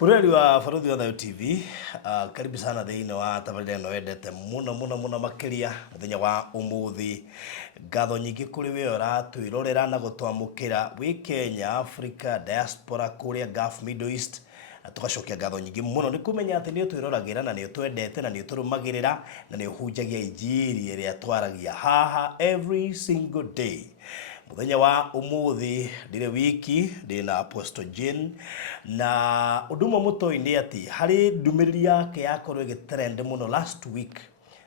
Bureri wa Faruthi wa Thayo TV, karibu sana thĩinĩ wa tabarĩra ĩno wendete mũno makĩria mũthenya wa ũmũthĩ. Ngatho nyingĩ kũrĩ we ũratwĩrorera na gũtwamũkĩra wĩ Kenya, Africa, diaspora kũrĩa Gulf, Middle East. Tugacokia ngatho nyingĩ mũno nĩ kũmenya atĩ nĩ ũtwĩroragĩra na nĩ ũtwendete na nĩ ũtũrũmagĩrĩra na nĩ ũhunjagia injiri ĩrĩa twaragia haha every single day. Muthenya wa ũmũthĩ ndĩrĩ wiki ndĩna Apostle Jane na ũndũ ũmwe mũtoi nĩ atĩ harĩ ndũmĩrĩri yake yakorwo ĩgĩtrend mũno last week,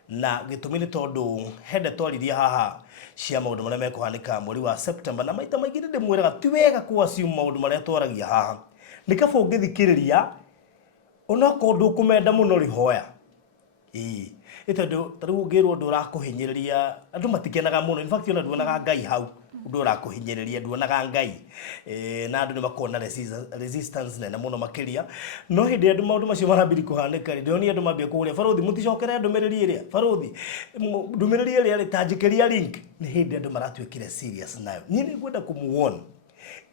na gĩtũmi nĩ tondũ hende twaririe haha cia maũndũ marĩa mekũhanĩka mweri wa September, na maita maingĩ ndĩmwĩraga ti wega kũassume maũndũ marĩa twaragia haha. Nĩ kaba ũngĩthikĩrĩria onokorwo ndũkũmenda mũno rĩhoya tondũ tarĩu ũngĩrwo ũndũ ũrakũhinyĩrĩria andũ matikenaga mũno. In fact ona nduonaga Ngai hau ũndũ ũrakũhinyĩrĩria, nduonaga Ngai na andũ nĩ makona resistance nene mũno makĩria. No hĩndĩ andũ maũndũ macio marambiri kũhanĩka rĩ, ndĩronia andũ mambia kũũria Faruthi mũticokere ndũmĩrĩri ĩrĩa, Faruthi ndũmĩrĩri ĩrĩa rĩtanjĩkĩria link. Nĩ hĩndĩ andũ maratuĩkire serious nayo. Niĩ nĩ ngwenda kũmuona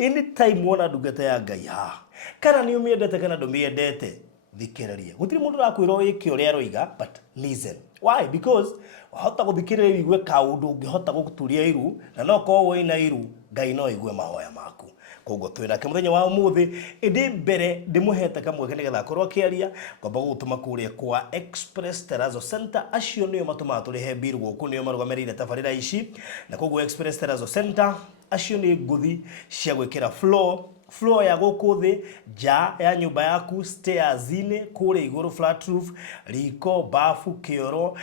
anytime wona ndungata ya Ngai haha, kana nĩ ũmĩendete kana ndũmĩendete, thikĩrĩria. Gũtirĩ mũndũ ũrakwĩra wĩke ũrĩa aroiga, but listen. Why? Because wahota gũthikĩrĩria wigue kaũndũ ũngĩhota gũturia iru, na no korwo wĩna iru Ngai no aigue mahoya maku. Koguo twĩnake mũthenya wa ũmũthĩ ĩndĩ mbere ndĩmũhete kamweke nĩgetha akorwo akĩaria kwamba gũtũma kũrĩa kwa Express Terrazzo Center. Acio nĩo matũmaga tũrĩhe bill gũkũ, nĩo marũgamĩrĩire tabarĩra ici, na koguo Express Terrazzo Center acio nĩ ngũthi cia gwĩkĩra floor ya gũkũ thĩ nja ya nyũmba yaku, stairs-inĩ kũrĩa igũrũ, flat roof, riko, bafu, kĩoro,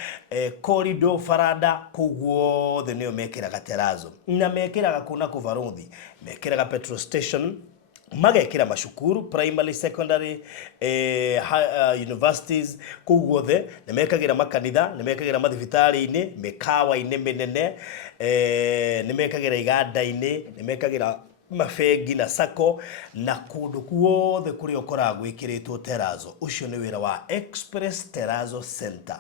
corridor, faranda, koguo thĩ nĩo mekĩraga Terrazzo. Na mekĩraga kuna Faruthi, mekĩraga petrol station, magekĩra macukuru primary, secondary, universities, koguo thĩ nĩ mekagĩra makanitha, nĩ mekagĩra mathibitarĩ-inĩ, mĩkawa-inĩ mĩnene, nĩ mekagĩra iganda-inĩ, nĩ mekagĩra mafegi na sako na kũndũ kuothe kũrĩa ũkoraga gwĩkĩrĩtwo Terrazzo. Ũcio nĩ wĩra wa Express Terrazzo Center.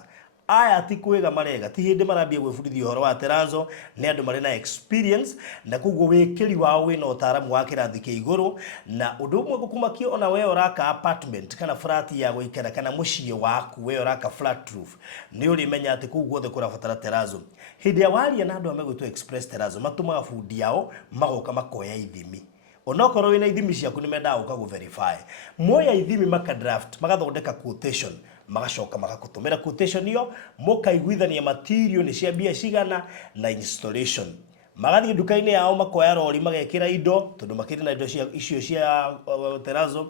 Aya ti kwĩga marega, ti hĩndĩ marambia gwĩbundithia ũhoro wa Terrazzo, nĩ andũ marĩ na experience, na koguo wĩkĩri wao wĩna ũtaaramu wa kĩrathi kĩa igũrũ. Na ũndũ ũmwe gũkũmakia ona we ũraka apartment kana flat ya gũikara kana mũciĩ waku we ũraka flat roof, nĩ ũrĩmenya atĩ kũu guothe kũrabatara Terrazzo. Hĩndĩ ya waria na andũ amegwĩtwo Express Terrazzo matũmaga bundi yao magoka makoya ithimi. Onokorwo wĩna ithimi ciaku nĩ mendaga gũka verify, moya ithimi makadraft, magathondeka quotation, magacoka magakũtũmĩra quotation iyo, mũkaiguithania material nĩ cia mbia cigana na installation. Magathiĩ nduka-inĩ yao makoya rori magekĩra indo, tondũ makĩrĩ na indo icio cia Terrazzo,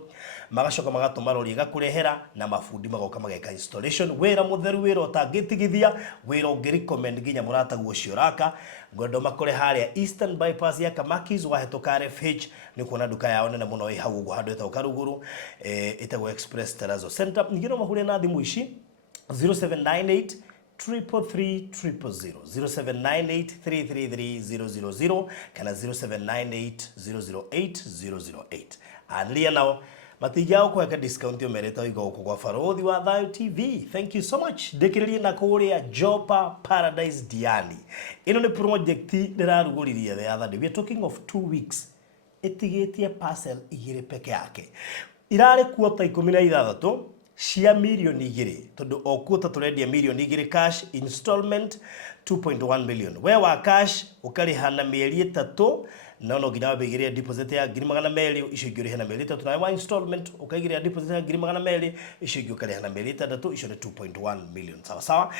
magacoka magatũma rori ĩgakũrehera na mabundi magoka mageka installation. Wĩra mũtheru, wĩra ũtangĩtigithia, wĩra ũngĩrecommend nginya mũrataguo ũcio ũraka. Ngwenda makore harĩa Eastern Bypass ya Kamakis, wahĩtũka RFH nĩ kuona nduka yao nene mũno ĩ hau ũguo handũ ĩtagwo Karuguru, ĩtagwo Express Terrazzo Center. Ningĩ no mahure na thimũ ici 0798 333 000, 0798 333 000 kana 0798 008 008. Anlia nao matigao kweka discount yo mereta igo gũkũ kwa Faruthi wa Thayo TV. Thank you so much. Ndĩkĩrĩrie na kũrĩa Jopa Paradise Diani. Ĩno nĩ project ndĩrarugũririe the other day. We are talking of 2 weeks. Ĩtigĩtie parcel igĩrĩ peke yake. Irarĩ kuota 16 cia milioni 2, tondũ o kuota tũrendia milioni 2 cash, installment 2.1 million. We wa cash ũkarĩha na mĩeri 3, no nginya wabĩgĩria deposit ya 200,000, icio ingĩ ũrĩha na mĩeri 3, na wa installment ũkaigĩrĩra deposit ya 200,000, icio ingĩ ũkarĩha na mĩeri 3, icio nĩ 2.1 million. Sawa sawa.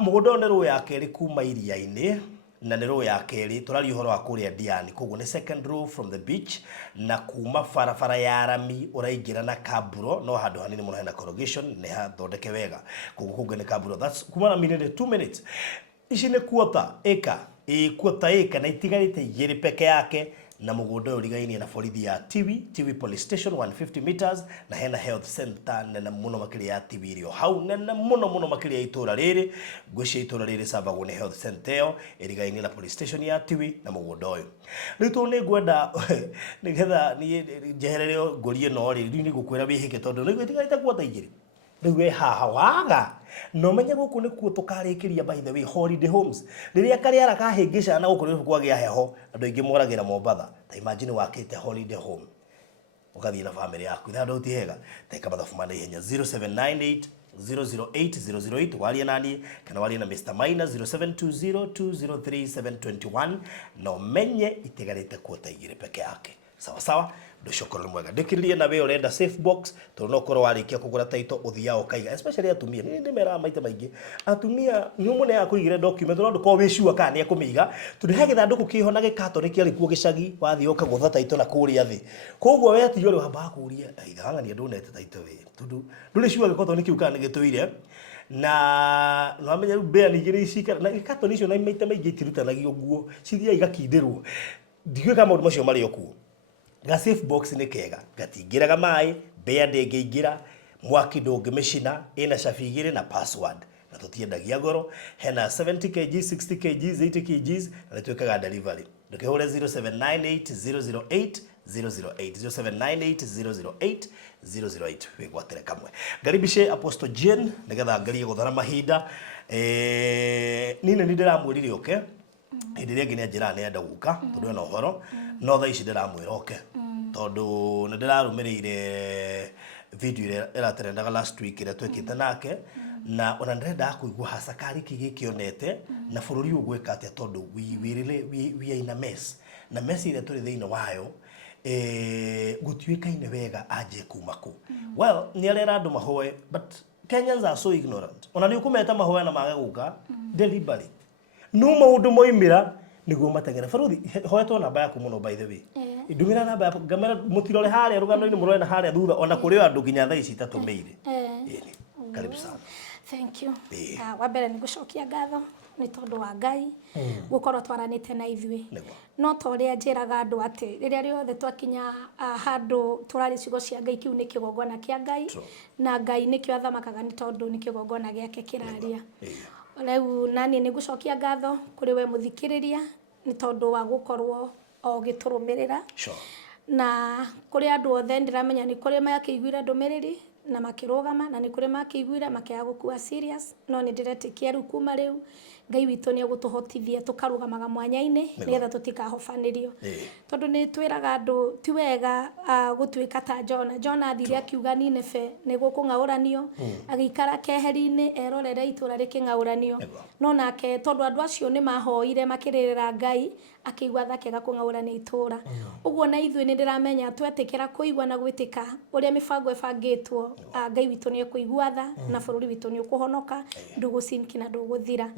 Mũgũnda nĩ rũĩ ya kerĩ kuma iria-inĩ, na nĩ rũĩ ya kerĩ tũraria ũhoro wa kũrĩa Diani, koguo nĩ second row from the beach, na kuma barabara ya rami ũraingĩra na kaburo, no handũ hanini mũno hena corrugation, nĩ hathondeke wega, koguo kũngĩ nĩ kaburo. That's kuma na minute 2 minutes. Ici nĩ quarter acre na itigarĩte igĩrĩ peke yake, na mũgũnda ũyũ ũrigainie na borithi ya Tiwi Police Station 150 meters, na hena health center nene mũno makĩria ya Tiwi ĩrĩ o hau, nene mũno makĩria ya itũra rĩrĩ. Ngwĩciria itũra rĩrĩ savagwo nĩ health center ĩyo ĩrigainie na police station ya Tiwi na mũgũnda ũyũ. Rĩu tũ nĩ ngwenda nĩgetha niĩ njeherere ngũrie no rĩ, rĩu nĩ ngũkwĩra wĩhĩke tondũ nĩ itigarĩte kuota igĩrĩ. Rĩu we haha waga no menye gũkũ nĩ kuo tũkarĩkĩria by the way holiday homes. Rĩrĩa karĩara kahĩngĩcana gũkũ nĩ kwagĩa heho, andũ aingĩ moragĩra Mombatha. Ta imagine wakĩte holiday home ukathie na family yaku ithandå ti hega teka mathabu mana ihenya 0798 008 waria nani kana waria na Mr. Maina 0720203721 na umenye itigarite kuota igire peke yake sawa sawa nducokoro mwega ndikiririe na we urenda safe box to no korwo warikia kugura taito uthia ukaiga especially atumia ni ndimera maita maingi atumia nyumu ne yakuigire document no ndiko wishua kana ni akumiga tundu he githanduku kihona gikato ni kiari kuo gicagi wathie ukagutha taito na kuria thi koguo we ati yori wamba kuria aithanga ni ndunete taito we tundu nduri shua gikoto ni kiu kana gituire na no amenya bea ni igire icikara na gikato nicio na maita maingi itirutanagio nguo cithia igakindirwo ndigwe kama maundu macio mari okuo ga safe box ni kega gatingiraga mai bea ndingiingira mwaki ndungimicina ina cabigire na password na tutiendagia goro hena 70 kg 60 kg 80 kg na twekaga delivery ndukihure 0798 008 0798 wigwatire kamwe garibishe Apostle Jane nigetha ngarie guthara mahinda nine ni ndiramwirire oke hindi ria nginya njira ni enda guka tondu na uhoro no tha ici ndiramwira oke tondu ni ndirarumirire video ira iraterendaga last week ira twekite nake na ona ndenda kuigua hasakari kigikionete na bururi ugweka atia tondu we are in a mess na mess ira turi thiini wayo gutwikaine wega aje kumaku well ni arera andu mahoe but Kenyans are so ignorant ona ni ukumeta mahoe na mage guka delivery no maundu moimira niguo matagera baruthi hoetwo namba yaku muno by the way ndumira namba yaku ngamera mutirore haria rugano-ini murore na haria thutha ona kuri andu nginya thaa ici tatumeire karibu sana thank you wa mbere ni gucokia ngatho ni tondu wa Ngai gukorwo twaranite na ithui no toria njiraga andu ati riria riothe twakinya handu turari ciugo cia Ngai kiu ni kigongona kia Ngai na Ngai ni kio athamakaga ni tondu ni kigongona giake kiraria Riu nani ni gucokia ngatho kuri we muthikiriria ni tondu wa gukorwo o giturumirira na kuri andu othe ndiramenya ni kuri makiguira ndumiriri na makirugama na ni kuri makiguira makiaga gukua serious no ni ndiretikia riu kuma riu Ngai witu ni agutuhotithia tukarugamaga mwanya-ini nigetha tutikahofanirio tondu ni twiraga andu ti wega gutwika ta Jona athire akiuga Nineve ni gukung'auranio agikara keheri-ini erorere itura riking'auranio no nake tondu andu acio ni mahoire makiririra Ngai akigwa thake gakung'aurania itura uguo na ithui ni ndiramenya twetikira kuigwa na gwitika uria mibango ebangitwo Ngai witu ni ekuigwa tha na bururi witu ni ukuhonoka ndugucinki na nduguthira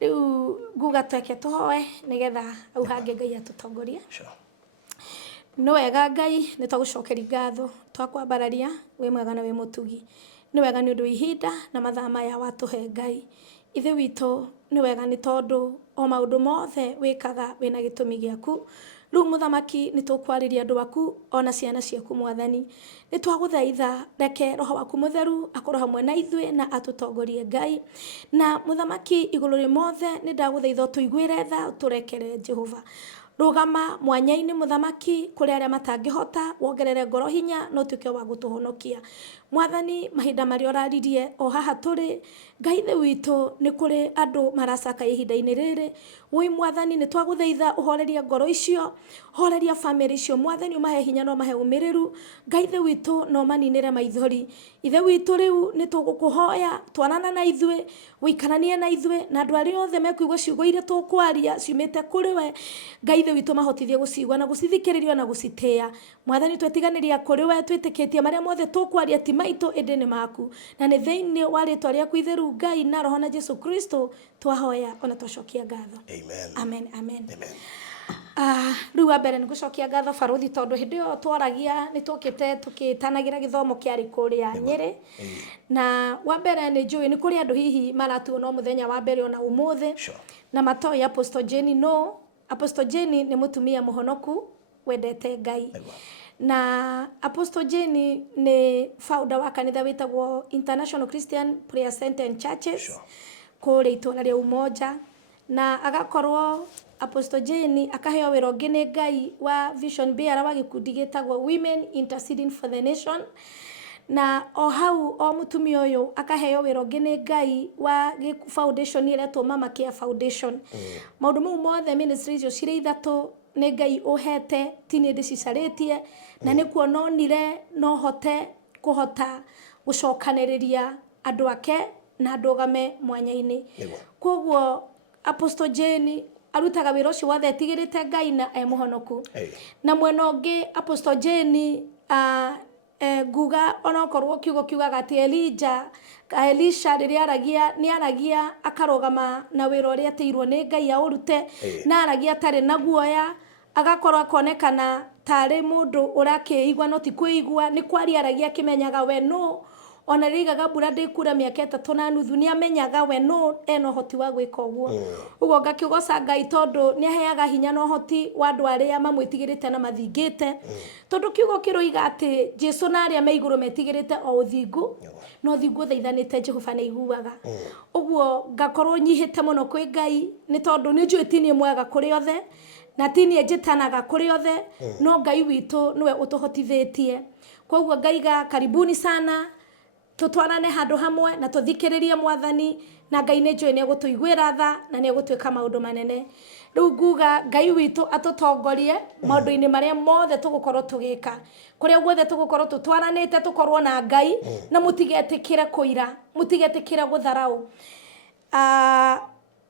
riu nguga tweke tuhoe nigetha au hange Ngai atutongoria no wega Ngai ni twagucokeria ngatho twakwambararia we mwega na we mutugi ni wega ni undu ihinda na mathaa maya watuhe Ngai ithe witu ni wega ni tondu o maundu mothe wikaga wina gitumi giaku riu muthamaki ni tukwariria andu aku ona ciana ciaku mwathani ni twaguthaitha reke roho waku mutheru akorwo hamwe na ithui na atutongorie Ngai na muthamaki iguru ri mothe ni ndaguthaitha tuiguire tha turekere Jehova rugama mwanya-ini muthamaki kuri aria matangihota wongerere ngoro hinya no tuke wa gutuhonokia mwathani mahinda mari oraririe o haha turi Ngai the witu ni kuri andu maracaka ihinda-ini riri wi mwathani ni twaguthaitha uhoreria ngoro icio horeria family icio mwathani umahe hinya no mahe umiriru Ngai the witu no maninire maithori ithe witu riu ni tugukuhoya twanana na ithui wikaranie na ithui na andu aria othe mekuigwa ciugo iria tukwaria ciumite kuri we Ngai the witu mahotithie gucigwa na gucithikiririo na gucitia mwathani twetiganiria kuri we twitikitie maria mothe tukwaria ti maitu indi ni maku na ni thiini wa ritwa riaku itheru Ngai na roho na Jesu Kristo twahoya ona twacokia ngatho amen riu wa mbere ni gucokia ngatho baruthi tondu hindi yo twaragia ni tukite tukitanagira githomo kiari kuria Nyeri na wa mbere ni njui ni kuri andu hihi maratuona muthenya wa mbere ona umuthi na matoi Apostle Jane no Apostle Jane ni mutumia muhonoku wendete Ngai na Apostle Jane ni founder wa kanitha witagwo International Christian Prayer Center and Churches kuri itona ria Umoja na agakorwo Apostle Jane akaheo wira ungi ni Ngai wa Vision Bearer wa gikundi gitagwo Women Interceding for the Nation na o hau o mutumia uyu akaheo wira ungi ni Ngai wa foundation ile to Mama Care Foundation maundu mau mothe ministries icio cire ithatu nĩ Ngai ũhete ti nĩ ndĩcicarĩtie na nĩ kuononire no hote kũhota gũcokanĩrĩria andũ ake na ndũgame mwanya-inĩ. Koguo Apostle Jane arutaga wĩra ũcio wothe etigĩrĩte Ngai na mũhonoku. Na mwena ũngĩ Apostle Jane nguga onokorwo kiugaga ati Elisha rĩrĩa aragia nĩ aragia akarogama na wĩra ũrĩa ateirwo nĩ Ngai aũrute na aragia atarĩ na guoya agakorwo akonekana tarĩ mũndũ ũrakĩigua no ti kwĩigua nĩ kwaria aragia akĩmenyaga we no ona rĩigaga mbura ndĩkura mĩaka 3.5 nĩ amenyaga we no ena ũhoti wa gwĩka ũguo. Ũguo ngakĩgoca Ngai tondũ nĩ aheaga hinya na ũhoti wa andũ arĩa mamwĩtigĩrĩte na mathingĩte tondũ kiugo kĩroiga atĩ Jesũ na arĩa me igũrũ metigĩrĩte o ũthingu no ũthingu thaithanĩte Jehova nĩ iguaga. Ũguo ngakorwo nyihĩte mũno kwĩ Ngai nĩ tondũ nĩ njũĩ ti niĩ mwega kũrĩ othe na ti niĩ njĩtanaga kũrĩ othe no Ngai witũ nĩwe ũtũhotithĩtie. Koguo ngaiga karibuni sana tutwarane handũ hamwe na tuthikĩrĩrie Mwathani na Ngai nĩ njũĩ nĩ egũtũiguĩra tha na nĩ egũtwĩka maũndũ manene. Rĩu nguga Ngai witũ atũtongorie maũndũ-inĩ marĩa mothe tũgũkorwo tũgĩka kũrĩa guothe tũgũkorwo tũtwaranĩte tũkorwo na Ngai na mũtigetĩkĩre kũira mũtigetĩkĩre gũtharaũ.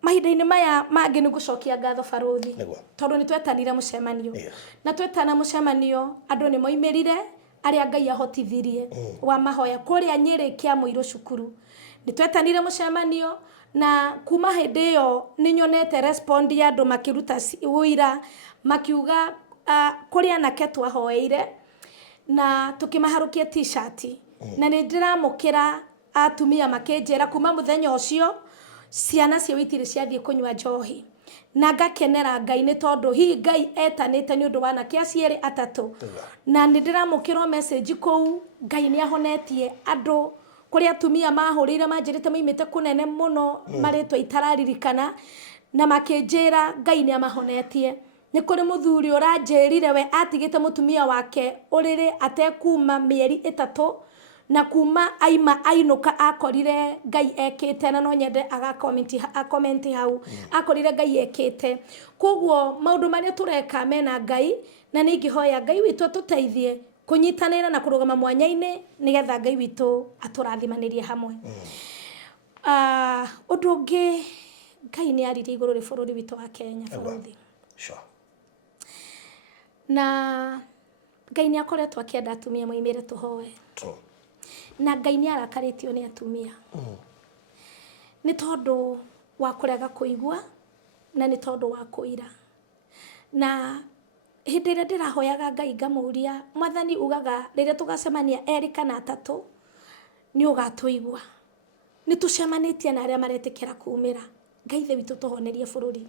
Mahinda-inĩ maya mangĩ nĩ ngũcokia ngatho barothi tondũ nĩ twetanire mũcemanio na twetana mũcemanio andũ nĩ moimĩrire arĩa Ngai ahotithirie wa mahoya kũrĩa Nyĩrĩ Kĩamũirũ cukuru. Nĩ twetanire mũcemanio na kuma hĩndĩ ĩyo nĩ nyonete respond ya andũ makĩruta ũira makiuga kũrĩa anake twahoeire na tũkĩmaharũkia t-shirt na nĩ ndĩramũkĩra atumia makĩnjĩra kuma mũthenya ũcio ciana cia itirĩ ciathiĩ kũnyua njohi na ngakenera Ngai nĩ tondũ hihi Ngai etanĩte nĩ ũndũ wa anake aciĩrĩ atatũ na nĩ ndĩramũkĩra message kũu Ngai nĩ ahonetie andũ kũrĩa atumia mahũrĩire manjĩrĩte moimĩte kũnene mũno marĩtwa itararirikana na makĩnjĩra Ngai nĩ amahonetie. Nĩ kũrĩ mũthuri ũranjĩrire we atigĩte mũtumia wake ũrĩrĩ atekuma mĩeri 3 na kuma aima ainũka akorire Ngai ekĩte na no nyende comment hau akorire Ngai ekĩte. Koguo maũndũ marĩa tũreka mena Ngai na nĩ ingĩhoya Ngai witũ tũteithie kũnyitanĩra na kũrũgama mwanya-inĩ nĩgetha Ngai witũ atũrathimanĩrie hamwe. Ũndũ ũngĩ Ngai nĩ aririe igũrũ rĩ bũrũri witũ wa Kenya bũrũri. Na Ngai nĩ akoretwo akĩenda atumia moimĩre tũhoe. Na Ngai nĩ arakarĩtio nĩ atumia nĩ tondũ wa kũrega kũigua na nĩ tondũ wa kũira. Na hĩndĩ ĩrĩa ndĩrahoyaga Ngai ngamũria Mwathani ugaga rĩrĩa tũgacemania 2 kana 3 nĩ ũgatũigua. Nĩ tũcemanĩtie na arĩa maretĩkĩra kuumĩra Ngai thĩ witũ tũhonerie bũrũri.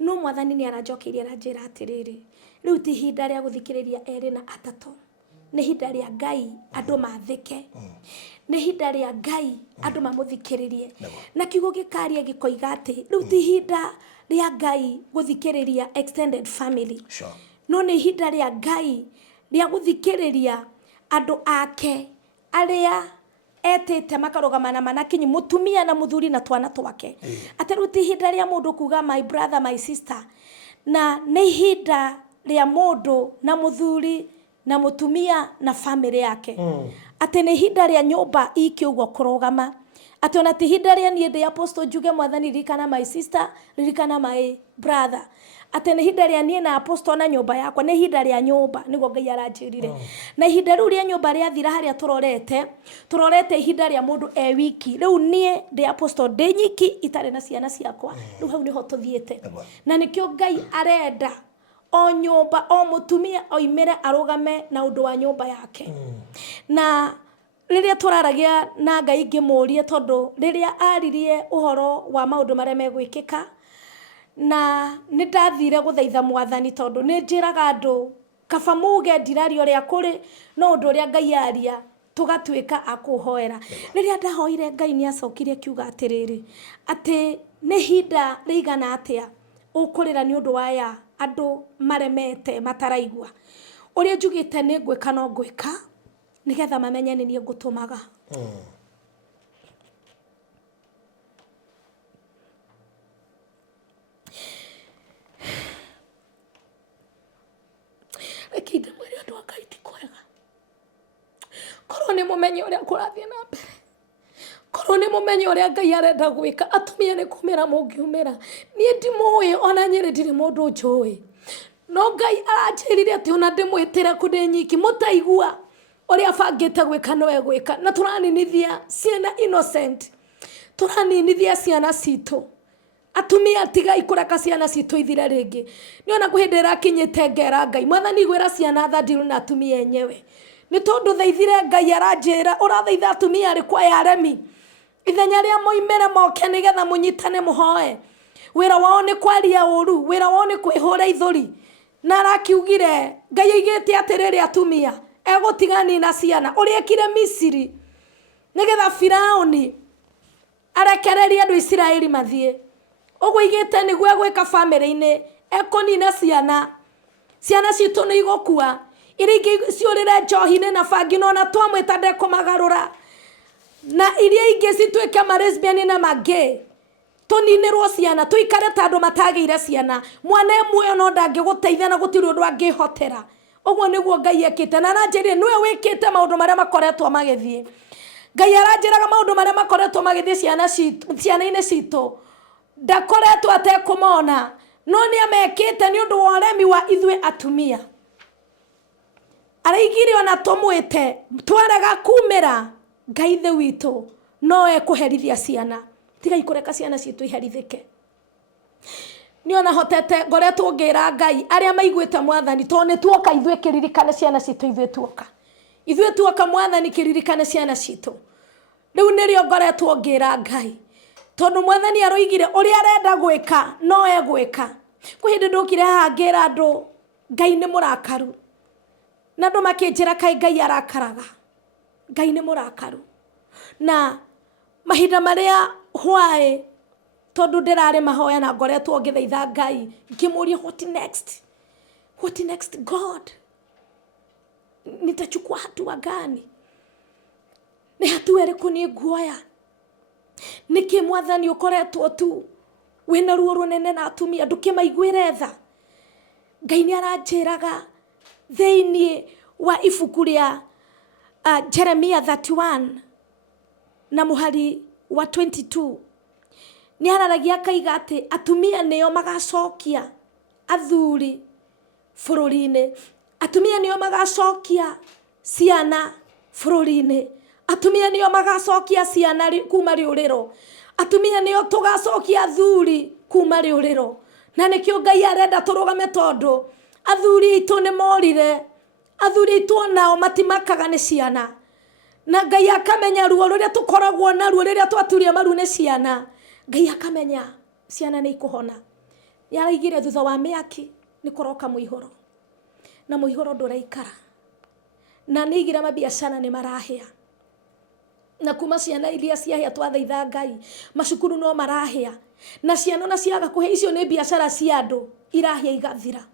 No Mwathani nĩ aranjokeirie aranjĩra atĩrĩrĩ rĩu ti ihinda rĩa gũthikĩrĩria 2 na 3 nĩ ihinda rĩa Ngai andũ mathĩke nĩ ihinda rĩa Ngai andũ mamũthikĩrĩrie na kiugo gĩkaria gĩkoiga atĩ rĩu ti ihinda rĩa Ngai gũthikĩrĩria extended family no nĩ ihinda rĩa Ngai rĩa gũthikĩrĩria andũ ake arĩa etĩte makarũgama na manakinyi mũtumia na mũthuri na twana twake. Atĩ rĩu ti ihinda rĩa mũndũ kuga my brother my sister na nĩ ihinda rĩa mũndũ na mũthuri na mũtumia na family yake. Atĩ nĩ ihinda rĩa nyũmba iki ũguo kũrũgama. Atĩ ona ti ihinda rĩa niĩ ndĩ apostle njuge Mwathani ririkana my sister ririkana my brother. Atĩ nĩ ihinda rĩa niĩ na apostle na nyũmba yakwa nĩ ihinda rĩa nyũmba nĩguo Ngai aranjĩrire. Na ihinda rĩu rĩa nyũmba rĩathira harĩa tũrorete ihinda rĩa mũndũ wiki. Rĩu niĩ ndĩ apostle ndĩ nyiki itarĩ na ciana ciakwa. Rĩu hau nĩho tũthiĩte. Na nĩkĩo Ngai arenda o nyũmba o mũtumia oimĩre arũgame na ũndũ wa nyũmba yake. Na rĩrĩa tũraragia na Ngai ngĩmũria tondũ rĩrĩa aririe ũhoro wa maũndũ marĩa megwĩkĩka na nĩ ndathire gũthaitha Mwathani tondũ nĩ njĩraga andũ kaba muge ndirario rĩa kũrĩ no ũndũ ũrĩa Ngai aria tũgatuĩka akũhoera. Rĩrĩa ndahoire Ngai nĩ acokirie kiuga atĩrĩrĩ atĩ nĩ ihinda rĩigana atĩa ũkũrĩra nĩ ũndũ waya andũ maremete mataraigua. Ũrĩa njugĩte nĩ ngwĩka no ngwĩka nĩgetha mamenye nĩ niĩ ngũtũmaga. nĩ mũmenye ũrĩa kũrathiĩ na mbere, korwo nĩ mũmenye ũrĩa Ngai arenda gwĩka, atumia nĩ kumĩra mũngiumĩra. Niĩ ndimũĩ, ona nyĩrĩ ndirĩ mũndũ njũĩ, no Ngai aranjĩrire atĩ ona ndĩmwĩtĩre kũndĩ nyiki, mũtaigua ũrĩa bangĩte gwĩka nowe gwĩka. Na tũraninithia ciana innocent, tũraninithia ciana citũ. Atumia tigai kũreka ciana citũ ithire rĩngĩ. Nĩ ona hĩndĩ ĩrakinyĩte ngera Ngai, Mwathani gwĩra ciana thadiru na atumia enyewe, nĩ tondũ thaithire Ngai aranjĩra ũrathaitha atumia arĩ kwa yaremi ithenya rĩa moimĩre moke nĩgetha mũnyitane mũhoe. Wĩra wao nĩ kwaria ũru, wĩra wao nĩ kwĩhũra ithũri. Na arakiugire Ngai aigĩte atĩrĩrĩ atumia egũtigani na ciana ũrĩa ekire Misiri nĩgetha Firaũni arekererie andũ Isiraeli mathiĩ. Ũguo aigĩte nĩguo egwĩka bamĩrĩ-inĩ, ekũnina ciana. Ciana citũ nĩ igũkua, iria ingĩ ciũrĩre njohi-inĩ na bangi, no na twamwĩta ndekũmagarũra. Na iria ingĩ cituĩke ma-lesbian na ma-gay, tũninĩrwo ciana, tũikare ta andũ matagĩire ciana. Mwana ĩmwe no ndangĩgũteithia na gũtirĩ ũndũ angĩhotera. Ũguo nĩguo Ngai ekĩte, na aranjĩrire nĩwe wĩkĩte maũndũ marĩa makoretwo magĩthiĩ. Ngai aranjĩraga maũndũ marĩa makoretwo magĩthiĩ ciana-inĩ citũ ndakoretwo atekũmona, no nĩ amekĩte nĩ ũndũ wa ũremi wa ithuĩ atumia. Araigire ona tũmwĩte twarega kumĩra, Ngai ithe witũ no ekũherithia ciana. Tigai kũreka ciana citũ iherithĩke. Nĩ ona hotete ngoretwo ngĩra Ngai arĩa maiguĩte Mwathani, tondũ nĩ tuoka ithuĩ kĩririkane ciana citũ, ithuĩ tuoka Mwathani kĩririkane ciana citũ. Rĩu nĩrĩo ngoretwo ngĩra Ngai, tondũ Mwathani aroigire ũrĩa arenda gwĩka no egwĩka. Kwĩ hĩndĩ ndokire haha ngĩra andũ Ngai nĩ mũrakaru, na andũ makĩnjĩra kaĩ Ngai arakaraga. Ngai nĩ mũrakaru. Na mahinda marĩa hwaĩ, tondũ ndĩrarĩ mahoya na ngoretwo ngĩthaitha Ngai ngĩmũria what next God, nitachukua hatua gani? Nĩ hatua ĩrĩkũ nĩ nguoya? Nĩkĩ Mwathani ũkoretwo tu wĩna ruo rũnene na atumia ndũkĩmaiguĩre tha? Ngai nĩ aranjĩraga thĩinĩ wa ibuku rĩa Jeremia 31 na mũhari wa 22, nĩ araragia akaiga atĩ atumia nĩo magacokia athuri bũrũri-inĩ, atumia nĩo magacokia ciana bũrũri-inĩ, atumia nĩo magacokia ciana kuma rĩũrĩro, atumia nĩo tũgacokia athuri kuma rĩũrĩro. Na nĩkĩo Ngai arenda tũrũgame, tondũ athuri aitũ nĩ morire, athuri aitũ nao matimakaga nĩ ciana. Na Ngai akamenya ruo rũrĩa tũkoragwo naruo rĩrĩa twaturia maru nĩ ciana. Ngai akamenya ciana nĩ ikũhona. Nĩ araigire thutha wa mĩaki nĩ kũroka mũihũro, na mũihũro ndũraikara, na nĩ igira mabiacara nĩ marahĩa. Na kuma ciana iria ciahĩa twathaitha Ngai, macukuru no marahĩa, na ciana na ciaga kũhe, icio nĩ biacara cia andũ irahĩa igathira.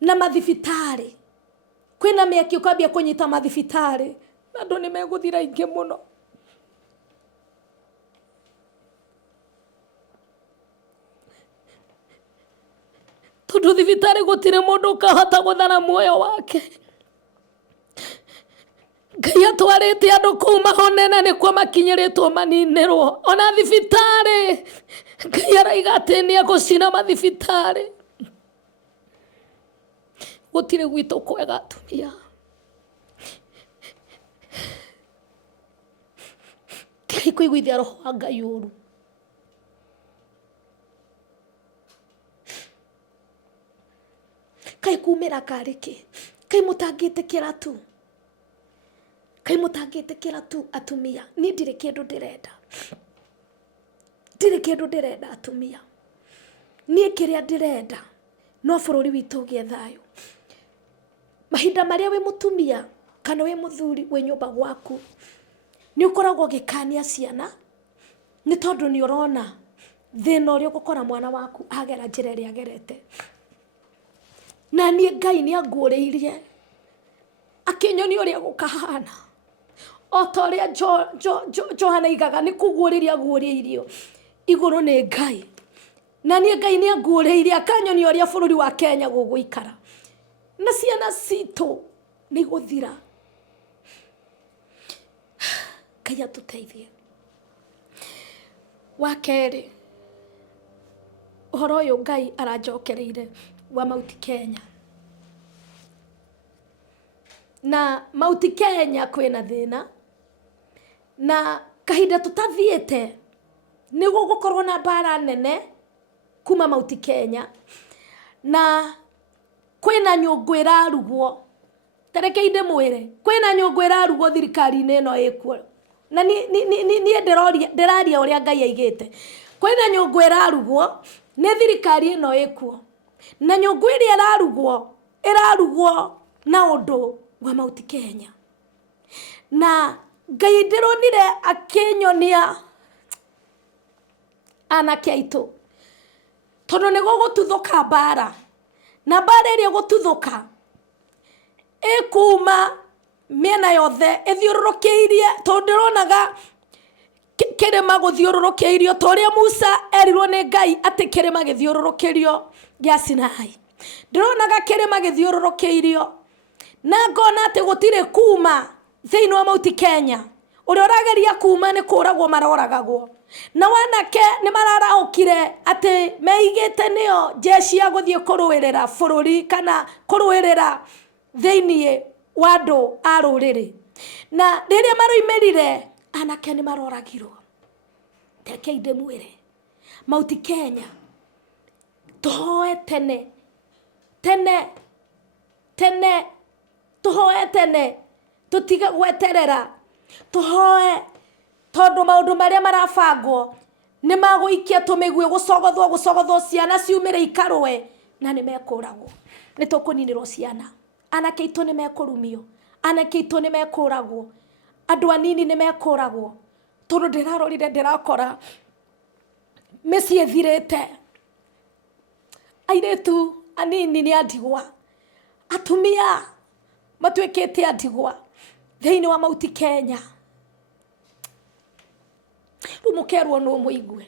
Na mathibitarĩ, kwĩna mĩaki ũkambia kũnyita mathibitarĩ, na andũ nĩ megũthira ingĩ mũno. Tondũ thibitarĩ gũtirĩ mũndũ ũkahota gũthara muoyo wake. Ngai atwarĩte andũ kũu mahone, na nĩkuo makinyĩrĩtwo maninĩrwo. Ona thibitarĩ Ngai araiga atĩ nĩ egũcina mathibitarĩ. Gũtirĩ gwitũ kwega atumia. Tigai kũiguithia roho wa Ngai ũru. Kai kumĩra karĩkĩ, kai mũtangĩtĩkĩra tu, kai mũtangĩtĩkĩra tu atumia. Niĩ ndirĩ kĩndũ ndĩrenda, atumia. Niĩ kĩrĩa ndĩrenda no bũrũri witũ ũgĩe thayũ. Mahinda marĩa wĩ mũtumia kana wĩ mũthuri wĩ nyũmba gwaku, nĩ ũkoragwo ũgĩkania ciana, nĩ tondũ nĩ ũrona thĩna ũrĩa ũgũkora mwana waku agera njĩra ĩrĩa agerete. Na niĩ Ngai nĩ anguũrĩirie akĩnyonia ũrĩa gũkahana, o ta ũrĩa Johana aigaga nĩ kũguũrĩria aguũrĩirio igũrũ nĩ Ngai. Na niĩ Ngai nĩ anguũrĩirie akanyonia ũrĩa bũrũri wa Kenya gũgũikara, na ciana citũ nĩ igũthira. Ngai atuteithie. Wa keri, uhoro uyu Ngai aranjokereire wa Mount Kenya. Na Mount Kenya kwina thina, na kahinda tutathiete ni gugukorwo na bara nene kuma Mount Kenya, na kwina nyungu irarugwo. Tarekeinde mwire kwina nyungu irarugwo thirikari-ini ino ikuo, na ni ndiraria uria Ngai aigite. Kwina nyungu irarugwo ni thirikari ino ikuo, na nyungu iria irarugwo na undu wa Mount Kenya. Na Ngai ndironire akinyonia anake aitu, tondu ni gugututhuka bara, na bara iria gututhuka ikuma miena yothe ithiururukiirie, tondu ndironaga kirima guthiururukeirio ta uria Musa erirwo ni Ngai ati kirima githiururukirio gia Sinai. Ndironaga kirima githiururukeirio, na ngona ati gutire kuma thiini wa Mount Kenya. Uria urageria kuma ni kuragwo maroragagwo, na wanake ni mararaukire ati meigite nio jeshi ya guthie kuruirira bururi kana kuruirira thiini wa andu a ruriri. Na riria maroimerire anake ni maroragirwo. Tekeinde mwire Mount Kenya tuhoe tene tuhoe tene, tutiga gweterera, tuhoe tondu maundu maria marabangwo ni maguikia tumigue gucogothwo ciana ciumire ikarwe na ni mekuragwo. Ni tukuninirwo ciana, anake itu ni mekurumio, anake itu ni mekuragwo, andu anini ni mekuragwo. Tondu ndirarorire ndirakora meci ithirite, airetu anini ni andigwa, atumia matwikite andigwa thiini wa Mount Kenya. Rumukerwo no muigwe,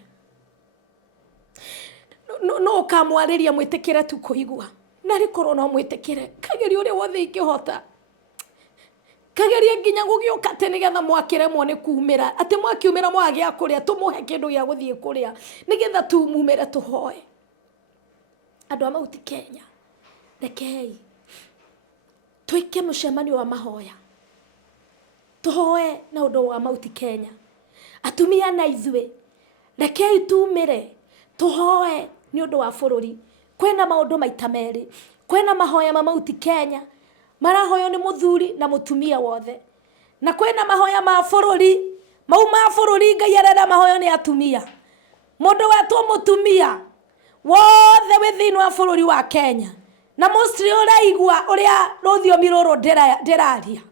no kamwariria mwitikire tu kuigwa, na rikorwo no mwitikire kageria uria wothe ingihota, kageria nginya gugiuka ati nigetha mwakiremwo ni kumira, ati mwakiumira mwagia kuria tumuhe kindu gia guthie kuria nigetha tumumire tuhoe. Andu a Mount Kenya, rekei twike mucemanio wa mahoya, tuhoe na undu wa Mount Kenya. Atumia na ithue, rekei tumire tuhoe ni undu wa bururi. Kwena maundu maita meri, kwena mahoya ma Mount Kenya marahoyo ni muthuri na mutumia wothe, na kwena mahoya ma bururi, mau ma bururi Ngai arenda mahoyo ni atumia. Mundu wetwo mutumia wothe within wa bururi wa Kenya, na mostly uraigwa uria ruthiomi ruru ndiraria,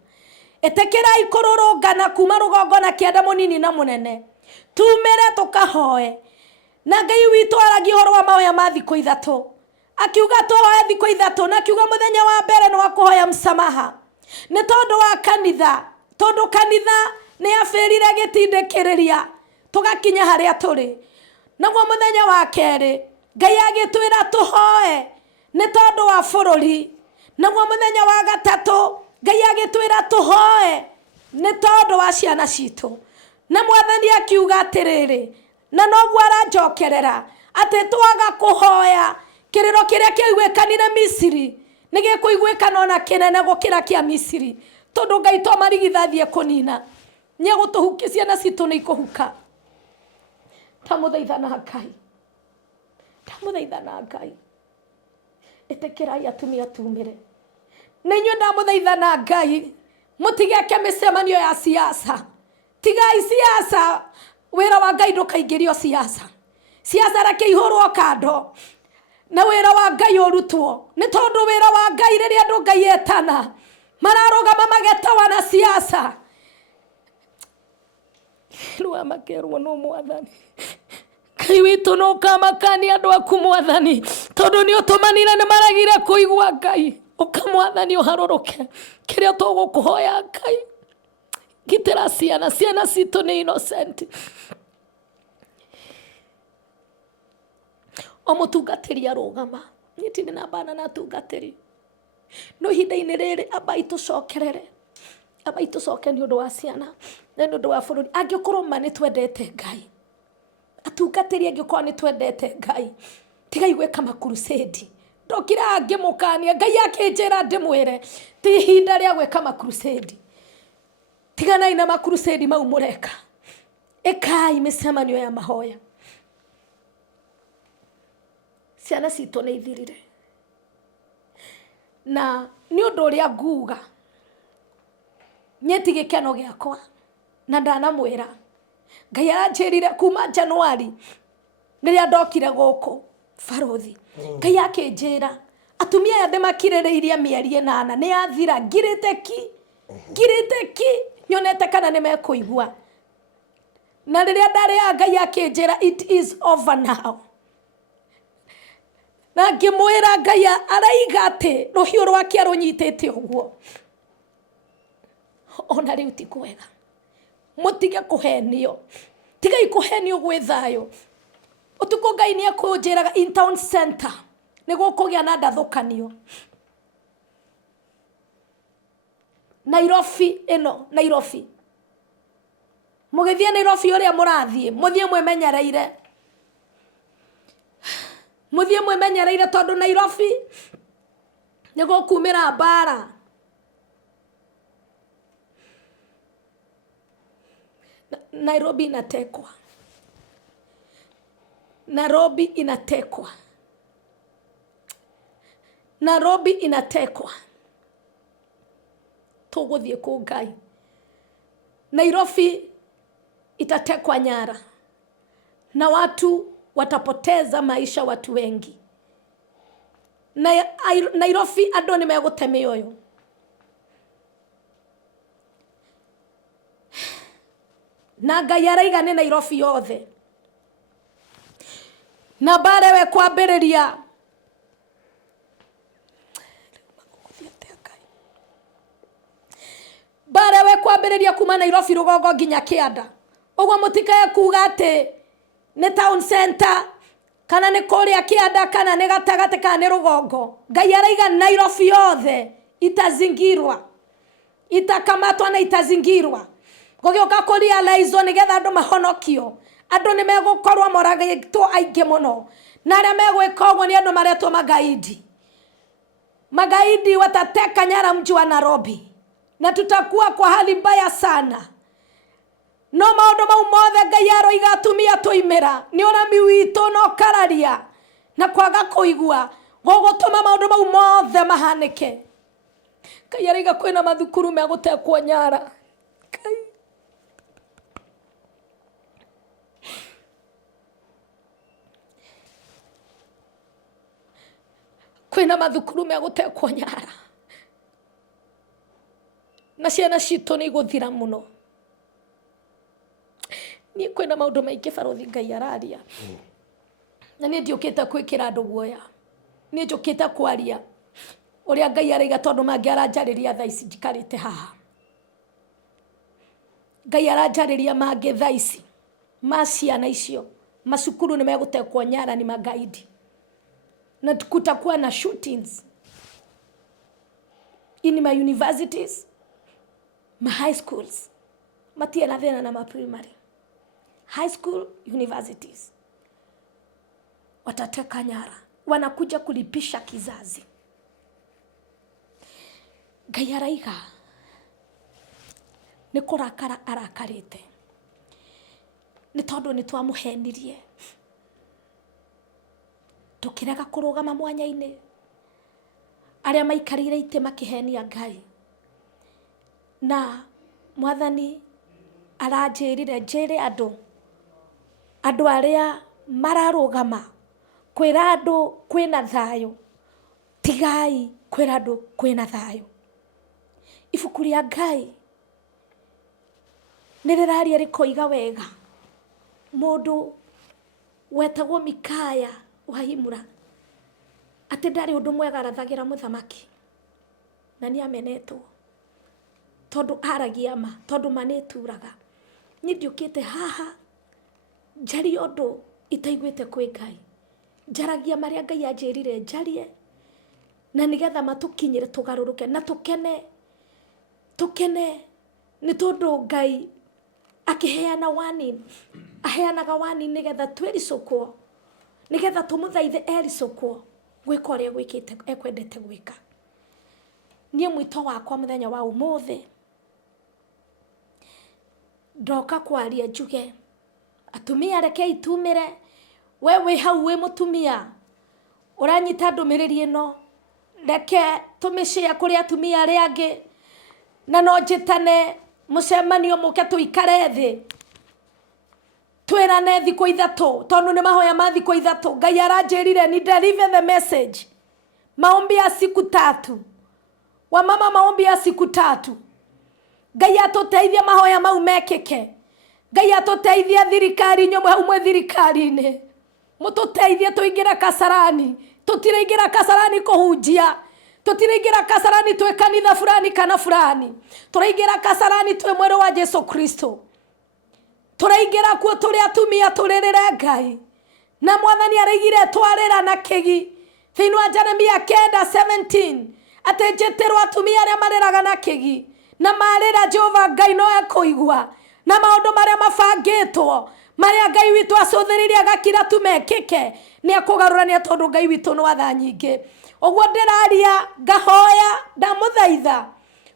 etekirai kururungana kuma rugongo na kianda munini na munene, tumire tukahoe. Na Ngai witu aragia horo wa mahoya ma thikũ 3, akiuga tuhoe thikũ 3, na akiuga muthenya wa mbere ni wa kuhoya msamaha, ni tondu wa kanitha, tondu kanitha ni afirire gitindikiriria tugakinya haria turi. Naguo muthenya wa keri Ngai agitwira tuhoe ni tondu wa bururi. Naguo muthenya wa gatatu Ngai agitwira tuhoe ni tondu wa ciana citu. Na Mwathani akiuga atiriri, na noguo aranjokerera ati twaga kuhoya kiriro kiria kiigwekanire Misiri ni gikuigwekana ona kinene gukira kia Misiri, tondu Ngai to marigithathie kunina ni gutuhukia ciana citu ni ikuhuka. Tamuthaithana Ngai, tamuthaithana Ngai, etekirai atumia tumire. Na inyuĩ ndamuthaithana Ngai, mutigeke micemanio ya siasa, tigai siasa. Wira wa Ngai ndukaingĩrio siasa, siasa reke ihũrwo kando na wira wa Ngai urutwo. Ni tondu wira wa Ngai riria andu Ngai etana mararugama magetawa na siasa, rwa makerwo no Mwathani. Ngai witu no kamakani andu aku Mwathani, tondu ni utumanire ni maragire kuigwa Ngai. Uka Mwathani uharuruke kiria tugukuhoya Ngai. Gitira ciana citu ni innocent. O mutungatiri arugama, nitini na bana na tungatiri no hinda-ini riri abai tucokerere, aba itucoke ni undu wa ciana na ni undu wa bururi angikorwo ma ni twendete Ngai atungatiri angikorwo ni twendete Ngai tigai gwika makurusedi ndokira ngimukania Ngai akinjira ndimwire ti hinda ria gwika makurusedi tiganai na makurusedi mau mureka ekai micemanio ya mahoya ciana citũ nĩ ithirire na nĩ ũndũ ũrĩa nguga nyeti gĩkeno gĩakwa na ndanamwĩra Ngai aranjĩrire kuma Januari rĩrĩa ndokire gũkũ Barothi Ngai akĩnjĩra atumia aya ndĩmakirĩrĩirie mĩeri 8 nĩ yathira ngirĩte ki nyonete kana nĩ mekũigua na rĩrĩa ndarĩa Ngai akĩnjĩra it is over now na ngĩmwĩra Ngai araiga atĩ rũhiũ rwake rũnyitĩte ũguo ona rĩu ti kwega mũtige kũhenio tigai kũhenio gwĩ thayũ ũtukũ Ngai nĩ akũnjĩraga in town center nĩguo kũgĩa na ndathũkanio Nairobi mũgĩthiĩ Nairobi ũrĩa mũrathiĩ mũthiĩ mwĩmenyereire tondũ Nairobi nĩguo kumĩra mbara Nairobi inatekwa tũgũthiĩ kũ Ngai Nairobi itatekwa nyara na watu watapoteza maisha watu wengi na Nairobi andũ nĩ megũte mĩoyo na Ngai araiga nĩ Nairobi yothe na bare we kwambĩrĩria kuma Nairobi rũgongo nginya Kĩanda ũguo mũtikae kuga atĩ nĩ town center kana nĩ kũrĩa Kĩanda kana nĩ gatagatĩ kana nĩ rũgongo Ngai araiga Nairobi yothe itazingirwa itakamatwa na itazingirwa gũgĩũka kũrealize nĩgetha andũ mahonokio andũ nĩ megũkorwo moragĩtwo aingĩ mũno na arĩa megwĩka ũguo nĩ andũ maretwo magaidi watateka nyara mji wa Nairobi na tutakuwa kwa hali mbaya sana no maũndũ mau mothe Ngai aroiga atumia tũimĩra nĩ ũrami witũ no kararia na kwaga kũigua gũgũtũma maũndũ mau mothe mahanĩke Ngai araiga kwĩna mathukuru megũtekwo nyara kwĩna mathukuru megũtekwo nyara na ciana citũ nĩ igũthira mũno niĩ kwĩna maũndũ maingĩ Barothi Ngai araria na niĩ ndiũkĩte kwĩkĩra andũ guoya niĩ njũkĩte kwaria ũrĩa Ngai araiga tondũ mangĩ aranjarĩria thaa ici njikarĩte haha Ngai aranjarĩria mangĩ thaa ici ma ciana icio macukuru nĩ megũtekwo nyara ni magaidi na kutakuwa na shootings in my universities my high schools matia na thena na ma primary high school universities watateka nyara wanakuja kulipisha kizazi Ngai araiga nĩ kũrakara arakarĩte nĩ tondũ nĩ twamũhenirie tukirega kurugama mwanya-inĩ arĩa maikarire itĩ makĩhenia Ngai na Mwathani aranjĩrire njĩre andũ arĩa mararũgama kwĩra andũ kwĩna thayũ tigai kwĩra andũ kwĩna thayũ ibuku rĩa Ngai nĩrĩraria rĩkoiga wega mũndũ wetagwo Mikaya Wahimura atĩ ndarĩ ũndũ mwega arathagĩra mũthamaki na nĩ amenetwo tondũ aragia ma tondũ manĩturaga niĩ ndiũkĩte haha njarie ũndũ itaiguĩte kwĩ Ngai njaragia marĩa Ngai anjĩrire njarie na nĩgetha matũkinyĩre tũgarũrũke na tũkene nĩ tondũ Ngai akiheana warning, aheanaga warning nigetha twĩricũkwo, nigetha tũmũthaithe ericũkwo gwĩka ũrĩa gwĩkĩte ekwendete gwĩka. Niĩ mwito wakwa mũthenya wa ũmũthĩ ndoka kwaria njuge atumia rekei tumĩre. We wĩ hau wĩ mũtumia ũranyita ndũmĩrĩri ĩno, reke tũmĩshare kũrĩ atumia arĩa angĩ, na no njĩtane mũcemanio mũke tũikare thĩ twĩrane thikũ ithatũ, tondũ nĩ mahoya ma thikũ ithatũ. Ngai aranjĩrire ni deliver the message, maombi ya siku 3, wamama maombi ya siku 3. Ngai atũteithie mahoya mau mekĩke. Ngai atũteithie thirikari nyũmwe hau mwe thirikari-inĩ, mũtũteithie tũingĩre Kasarani. Tũtiraingĩra Kasarani kũhunjia, tũtiraingĩra Kasarani twĩ kanitha fulani kana fulani, tũraingĩra Kasarani twĩ mwĩrĩ wa Jesu Kristo. Tũraingĩra kuo tũrĩ atumia tũrĩrĩre Ngai, na Mwathani araigire twarĩra na kĩgi thĩinĩ wa Jeremia 9:17 atĩ njĩtĩrwo atumia arĩa marĩraga na kĩgi na marĩra Jehova Ngai no ekũigua, na maũndũ marĩa mabangĩtwo marĩa Ngai witũ acũthĩrĩirie agakira tumekĩke nĩ akũgarũrania, tondũ Ngai witũ nĩ wa tha nyingĩ. Ũguo ndĩraria ngahoya ndamũthaitha,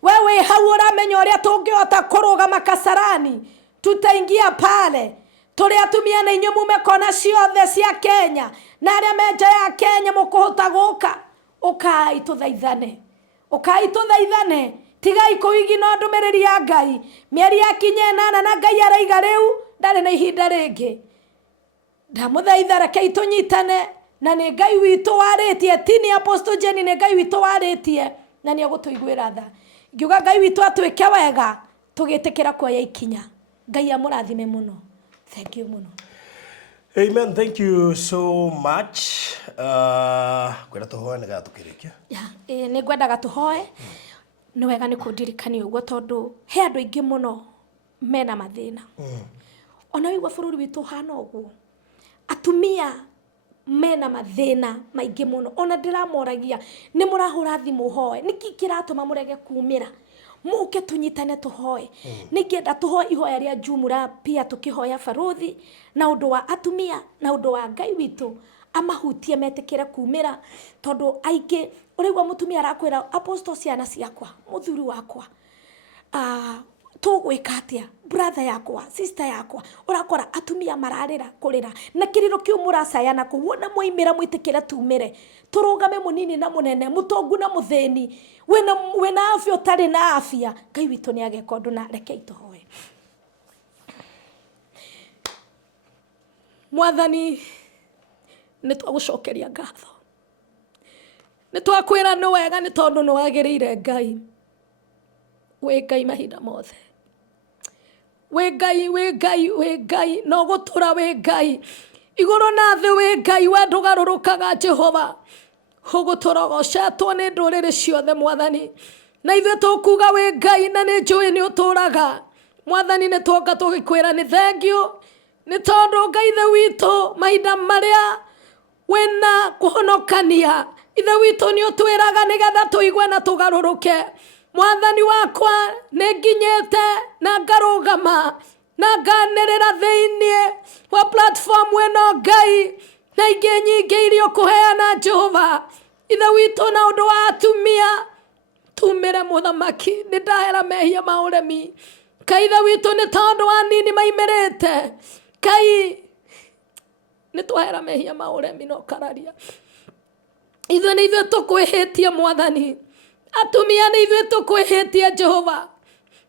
we wĩ hau ũramenya ũrĩa tũngĩhota kũrũgama Kasarani, tutaingia pale tũrĩ atumia na inyuĩ mume kona ciothe cia Kenya na arĩa me nja ya Kenya mũkũhota gũka, ũkai tũthaithane, ũkai tũthaithane. Tigai kũigina ndũmĩrĩri ya Ngai mĩeri yakinye 8 na Ngai araiga rĩu ndarĩ na ihinda rĩngĩ. Ndamũthaitha rekei tũnyitane, na nĩ Ngai witũ warĩtie, ti nĩ Apostle Jenny, nĩ Ngai witũ warĩtie na nĩ egũtũiguĩra tha. Ngiuga Ngai witũ atwĩke wega tũgĩtĩkĩra kuoya ikinya. Ngai amũrathime mũno. Thank you mũno. Amen, thank you so much. Kwenda tũhoe nĩgetha tũkĩrĩkia. Nĩ ngwendaga tũhoe. Nĩ wega nĩ kũndirikania ũguo, tondũ he andũ aingĩ mũno mena mathĩna. Ona wĩigua bũrũri witũ hana ũguo, atumia mena mathĩna maingĩ mũno. Ona ndĩramoragia nĩ mũrahũra thimũ hoe, nĩkĩ kĩratũma mũrege kumĩra? Mũke tunyitane tũhoe. Nĩngĩenda tũhoe ihoya rĩa njumũra, pia tũkĩhoya barothi na ũndũ wa atumia na ũndũ wa Ngai witũ amahutie metĩkĩre kumĩra, tondũ aingĩ ũrĩgua mũtumia arakwĩra Apostle ciana ciakwa, mũthuri wakwa, tũgwĩka atĩa, brother yakwa, sister yakwa, ũrakora atumia mararĩra kũrĩra na kĩrĩro kĩu mũracayana kũu, wona mwaimĩra mwĩtĩkĩre tumĩre, tũrũgame mũnini na mũnene, mũtongu na mũthĩni, wĩna afya ũtarĩ na afya. Ngai witũ nĩ ageka ũndũ, na rekei tũhoe. Mwathani nĩ twagũcokeria ngatho, nĩ twakwĩra nĩ wega, nĩ tondũ nĩ wagĩrĩire Ngai, wĩ Ngai mahinda mothe, wĩ Ngai, wĩ Ngai, wĩ Ngai, no gũtũra wĩ Ngai, igũrũ na thĩ wĩ Ngai, we ndũgarũrũkaga Jehova, ũgũtũrogocetwo nĩ ndũrĩrĩ ciothe Mwathani, na ithuĩ tũkuga wĩ Ngai, na nĩ njũĩ nĩ ũtũraga Mwathani. Nĩ twoka tũgĩkwĩra nĩ thengiũ, nĩ tondũ Ngai ithe witũ mahinda marĩa wĩna kũhonokania, ithe witũ nĩ ũtwĩraga nĩgetha tũigue na tũgarũrũke. Mwathani wakwa nĩ nginyĩte na ngarũgama na nganĩrĩra thĩinĩ wa platform ĩno Ngai, na ingĩ nyingĩ iria ũkũheana Jehova, ithe witũ na ũndũ wa atumia, tumĩre mũthamaki. Nĩ ndahera mehia ma ũremi Ngai ithe witũ, nĩ tondũ wa nini maimĩrĩte Ngai, nĩ twahera mehia ma ũremi no kararia. Ithuĩ nĩ ithuĩ tũkwĩhĩtie Mwathani, atumia nĩ ithuĩ tũkwĩhĩtie Jehova,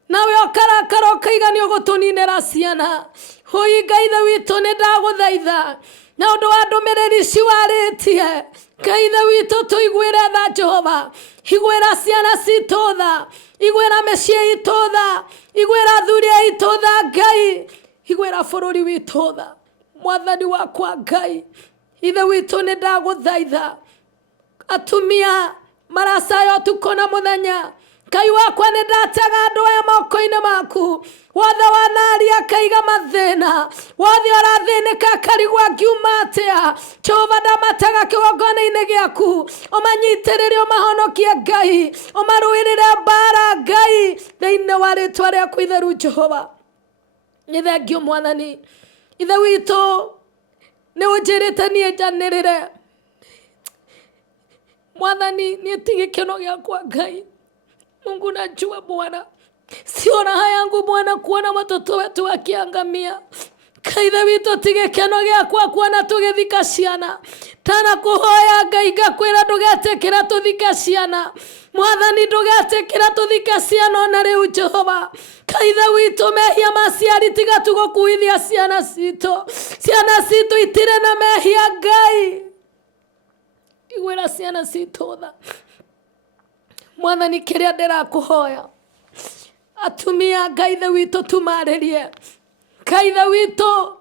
nawe ũkarakara ũkaiga nĩ ũgũtũninĩra ciana. Hũi Ngai ithe witũ nĩ ndagũthaitha na ũndũ wa ndũmĩrĩri ciwarĩtie, Ngai ithe witũ tũiguĩre tha Jehova, iguĩra ciana citũ tha, iguĩra mĩciĩ itũ tha, iguĩra athuri aitũ tha Ngai, iguĩra bũrũri witũ tha. Mwathani wakwa Ngai, ithe witũ nĩ ndagũthaitha, atumia maracaya ũtukũ na mũthenya, Ngai wakwa nĩ ndatega andũ aya moko-inĩ maku. Wothe wanaria kaiga mathĩna, wothe ũrathĩnĩka akarigwo angiuma atĩa, Jehova ndamatega kĩgongona-inĩ gĩaku, ũmanyitĩrĩre ũmahonokie Ngai, ũmarũĩrĩre mbara Ngai, thĩinĩ wa rĩĩtwa rĩaku itheru Jehova. Nĩ thengio Mwathani. Ithe witũ nĩ ũnjĩrĩte niĩ njanĩrĩre. Mwathani, niĩ ti gĩkeno gĩakwa Ngai. Mungu najua Bwana, sio raha yangu Bwana kuona watoto wetu wakiangamia. Kaithe witũ ti gĩkeno gĩakwa kuona tũgĩthika ciana. Tana kũhoya Ngai ngakwĩra ndũgetĩkĩra tũthike ciana. Mwathani ndũgetĩkĩra tũthike ciana ona rĩu Jehova. Kaithe witũ mehia maciari tiga tũgũkuithia ciana citũ. Ciana citũ itirĩ na mehia Ngai. Igwĩra ciana citũ tha. Mwathani kĩrĩa ndĩrakũhoya, atumia Ngaithe witũ tumarĩrie. Ngaithe witũ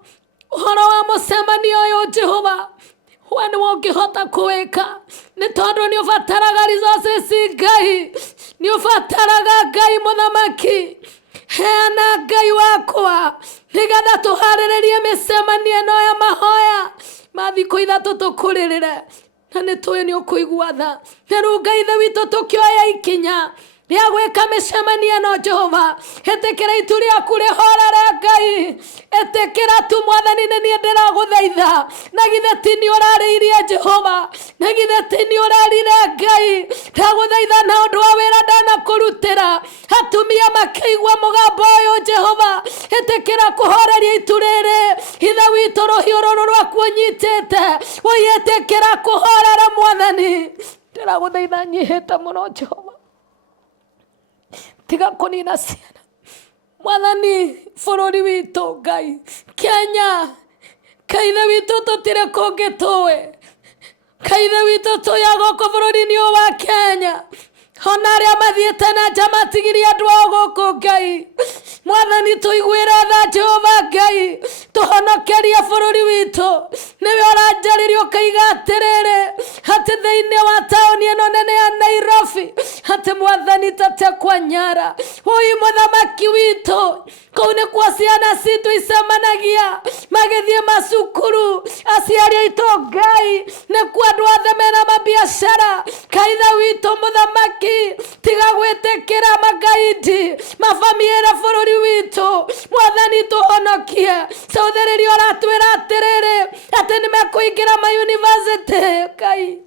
ũhoro wa mũcemanio ũyũ Jehova, we nĩwe ũngĩhota kũwĩka, nĩ tondũ nĩ ũbataraga resources Ngai, nĩ ũbataraga Ngai mũthamaki. Heana Ngai wakwa nĩgetha tũharĩrĩrie mĩcemanio ĩno ya mahoya ma thikũ ithatũ tũkũrĩrĩre, na nĩ tũĩ nĩ ũkũigua tha. Na rĩu Ngaithe witũ tũkĩoya ikinya rĩa gwĩka mĩcemanio ĩno Jehova, ĩtĩkĩra itu rĩaku rĩhorere Ngai, ĩtĩkĩra tu Mwathani nĩ niĩ ndĩragũthaitha. Na githĩ ti niĩ ũrarĩirie Jehova, na githĩ ti niĩ ũrerire Ngai, ndagũthaitha na ũndũ wa wĩra ndanakũrutĩra. Atumia makĩigua mũgambo ũyũ Jehova, ĩtĩkĩra kũhoreria itu rĩrĩ. Ithe witũ rũhiũ rũrũ rwaku ũnyitĩte, ĩtĩkĩra kũhorera Mwathani. Ndĩragũthaitha nyihĩte mũno Jehova, tiga kũnina ciana. Mwathani bũrũri witũ Ngai, Kenya, Kaithe witũ tũtirĩ kũngĩ tũĩ. Kaithe witũ tũya gũkũ bũrũri-inĩ ũyũ wa Kenya, ona arĩa mathiĩte na nja matigirie andũ ao gũkũ Ngai. Mwathani tũiguĩre tha Jehova Ngai, tũhonokerie bũrũri witũ. Nĩwe ũranjarĩria ũkaiga atĩrĩrĩ, atĩ thĩinĩ wa taũni ĩno nene ya Nairobi, atĩ Mwathani tatekwa nyara. Ũyũ mũthamaki witũ, kũu nĩkuo ciana citũ icemanagia magĩthiĩ macukuru. Aciari aitũ Ngai, nĩkuo andũ othe mena mabiacara. Kaithe witũ mũthamaki, tiga gwĩtĩkĩra magaidi mavamiĩre bũrũri witũ. Mwathani tũhonokie. Cũthĩrĩria ũratwĩra atĩrĩrĩ, atĩ nĩmekũingĩra mayunivasĩtĩ Ngai.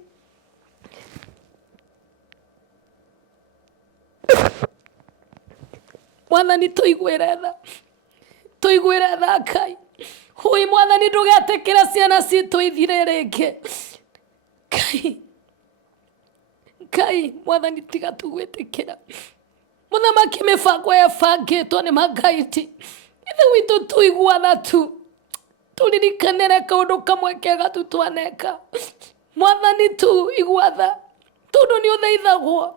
Mwathani tũiguĩre tha, tũiguĩre tha Ngai. Hui Mwathani ndũgetĩkĩre ciana citũ ithire rĩngĩ Ngai. Ngai Mwathani tiga tũgwĩtĩkĩra. Mũthamaki mĩbango yebangĩtwo nĩ magaidi. Ithe witũ tũigua tha tu, tũririkanĩre kaũndũ kamwe kega tu twaneka. Mwathani tu igua tha, tondũ nĩ ũthaithagwo.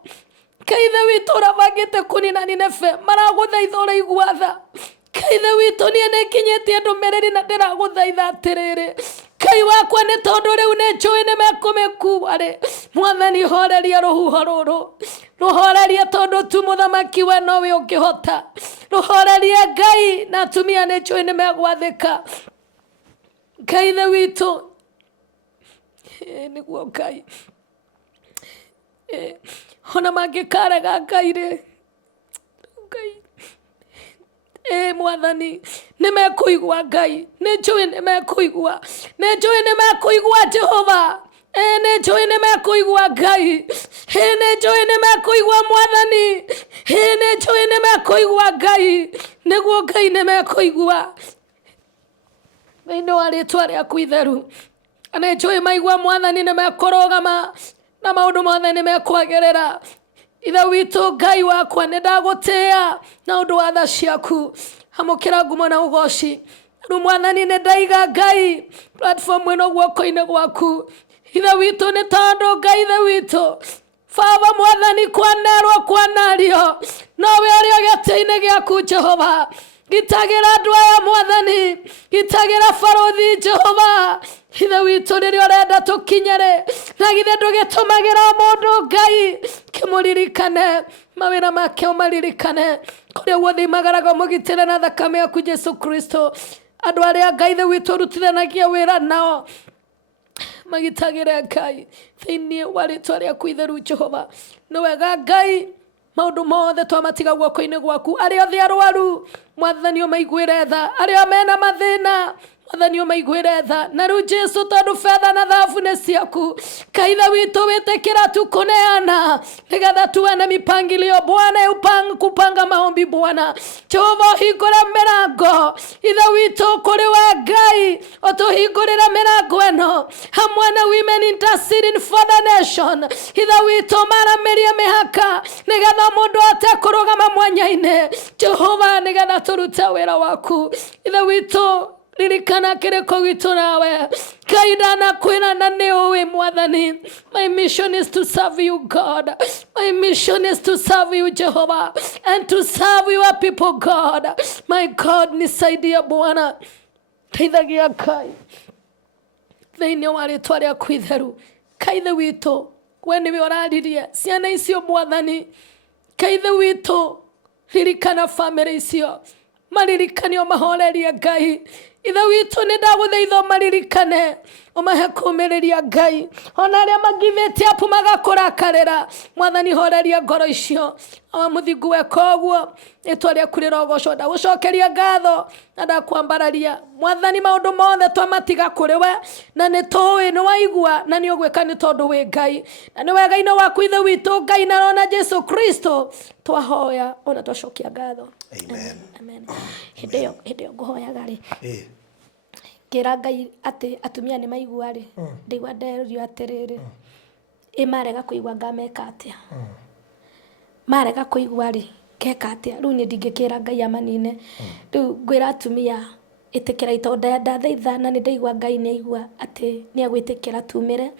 Kaithe witũ ũrabangĩte kũnina Nineve, maragũthaitha ũraigua tha. Kaithe witũ niĩ nĩnginyĩtie ndũmĩrĩri na ndĩragũthaitha atĩrĩrĩ, Ngai wakwa nĩ tondũ rĩu nĩnjũĩ nĩmekũmĩkuua rĩ. Mwathani horeria rũhuho rũrũ, rũhorerie tondũ tu mũthamaki we nowe ũngĩhota. Rũhorerie Ngai, na atumia nĩnjũĩ nĩmegwathĩka. Kaithe witũ nĩguo Ngai, ona mangĩkarega Ngai rĩ, Ngai Mwathani nĩmekũigua Ngai, nĩnjũĩ nĩmekũigua, nĩnjũĩ nĩmekũigua Jehova. Nĩnjũĩ nĩmekũigua Ngai, nĩnjũĩ nĩmekũigua Mwathani, nĩnjũĩ nĩmekũigua Ngai, nĩguo Ngai nĩmekũigua thĩinĩ wa rĩĩtwa rĩaku itheru. Nĩnjũĩ maigua Mwathani nĩmekũrũgama na maũndũ mothe nĩmekwagĩrĩra. Ithe witũ Ngai wakwa nĩndagũtĩĩa na ũndũ wa tha ciaku. Amũkĩra ngumo na ũgooci. Rĩu Mwathani nĩndaiga Ngai platform ĩno guoko-inĩ gwaku. Ithe witũ nĩ tondũ Ngai ithe witũ, Baba Mwathani kwanerwo kwanario, nowe ũrĩ o gĩtĩ-inĩ gĩaku Jehova. gitagira andu aya mwathani, gitagira barothi Jehova, ithe witũ rĩrĩa ũrenda tũkinyere, na githe ndũgĩtũmagĩra mũndũ Ngai, kĩmũririkane mawĩra make, ũmaririkane kũrĩa guothe imagaraga, mũgitĩre na thakame yaku Jesu Kristo. Andũ arĩa Ngai ithe witũ ũrutithanagia wĩra nao, magitagĩre Ngai thĩinĩ wa rĩĩtwa rĩaku itheru Jehova. Nĩ wega Ngai, maũndũ mothe twamatiga guoko-inĩ gwaku. Arĩa othe arwaru mwathani ũmaiguĩre tha, arĩa mena mathĩna mwathani ũmaiguĩre tha. Na rĩu Jesu, tondũ betha na thahabu nĩ ciaku, Ngai ithe witũ wĩtĩkĩra tu kũneana nĩgetha tuwe na mipangilio Bwana, kupanga maombi Bwana. Jehova ũhingũre mĩrango ithe witũ kũrĩ we Ngai, ũtũhingũrĩre mĩrango ĩno hamwe na Women Interceding for the Nation. Ithe witũ maramĩrie mĩhaka nĩgetha mũndũ ate kũrũgama mwanya-inĩ Jehova, nĩgetha tũrute wĩra waku. Ithe witũ ririkana kĩrĩko gitũ nawe Ngai, ndanakwĩra na nĩ ũĩ mwathani. My mission is to serve you God, my mission is to serve you Jehovah, and to serve your people God. My God, nisaidie Bwana, teithagia Ngai thĩinĩ wa rĩĩtwa rĩaku itheru. Ngai ithe witũ, we nĩwe ũraririe ciana icio mwathani. Ngai ithe witũ, ririkana famĩlĩ icio, maririkane ũmahorerie Ngai. Ithe witũ, nĩ ndagũthaitha ũmaririkane, ũmahe kũũmĩrĩria Ngai. Ona arĩa magithĩte apu magakũrakarĩra mwathani, horeria ngoro icio. Awa mũthingu weka ũguo, rĩĩtwa rĩaku rĩrogocwo. Ndagũcokeria ngatho na ndakwambararia mwathani, maũndũ mothe twamatiga kũrĩ we, na nĩ tũĩ nĩ waigua na nĩ ũgwĩka nĩ tondũ wĩ Ngai. Na nĩ wega-inĩ waku ithe witũ Ngai, na rona Jesu Kristo twahoya ona twacokia ngatho. Amen. Amen. Hĩndĩ ĩyo ngũhoyaga-rĩ, kĩra Ngai atĩ atumia nĩ maigua-rĩ, ndaigua nderio atĩrĩrĩ, marega kũigua ngameka atĩa. Marega kũigua-rĩ, ngeka atĩa? Rĩu niĩ ndingĩkĩra Ngai amanine. Rĩu ngwĩra atumia, ĩtĩkĩrai, tondũ ndathaitha na nĩ ndaigua Ngai nĩ aigua atĩ nĩ agwĩtĩkĩra tumĩre,